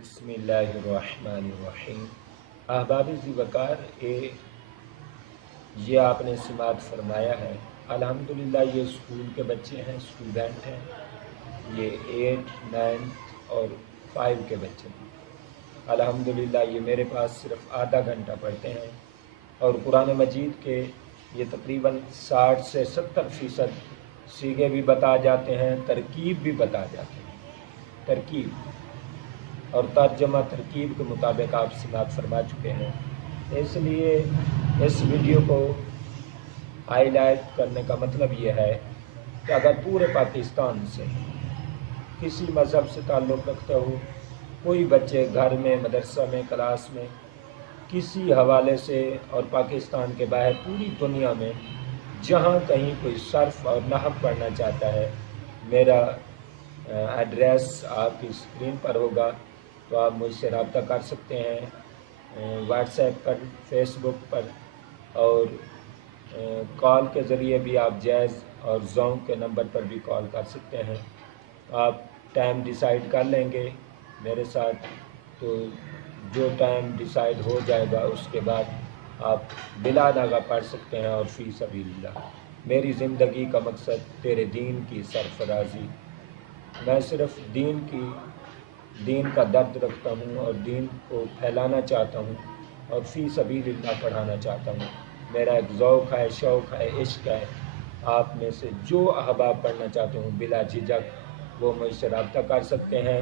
बिस्मिल्लाहिर्रहमानिर्रहीम। अहबाब ज़ी वक़ार ये आपने समात फरमाया है। अल्हम्दुलिल्लाह ये स्कूल के बच्चे हैं, स्टूडेंट हैं। ये 8, 9 और 5 के बच्चे हैं। अल्हम्दुलिल्लाह ये मेरे पास सिर्फ आधा घंटा पढ़ते हैं और कुरान मजीद के ये तकरीबन 60 से 70% सीगे भी बता जाते हैं, तरकीब भी बता जाते हैं। तरकीब और तर्जमा तरकीब के मुताबिक आप समात फरमा चुके हैं। इसलिए इस वीडियो को हाईलाइट करने का मतलब ये है कि अगर पूरे पाकिस्तान से किसी मज़हब से ताल्लुक़ रखते हो कोई बच्चे घर में, मदरसा में, क्लास में, किसी हवाले से और पाकिस्तान के बाहर पूरी दुनिया में जहाँ कहीं कोई सर्फ़ और नहव पढ़ना चाहता है, मेरा एड्रेस आपकी स्क्रीन पर होगा, तो आप मुझसे रब्ता कर सकते हैं व्हाट्सएप पर, फेसबुक पर, और कॉल के ज़रिए भी आप जैज़ और ज़ोंग के नंबर पर भी कॉल कर सकते हैं। आप टाइम डिसाइड कर लेंगे मेरे साथ, तो जो टाइम डिसाइड हो जाएगा उसके बाद आप बिला नागा पढ़ सकते हैं। और फ़ी सबीलिल्लाह, मेरी ज़िंदगी का मकसद तेरे दीन की सरफराजी। मैं सिर्फ़ दीन का दर्द रखता हूँ और दीन को फैलाना चाहता हूँ और फ़ी सबीलिल्लाह पढ़ाना चाहता हूँ। मेरा एक ज़ौक़ है, शौक़ है, इश्क़ है। आप में से जो अहबाब पढ़ना चाहते हूँ बिला झिझक वो मुझसे रब्ता कर सकते हैं।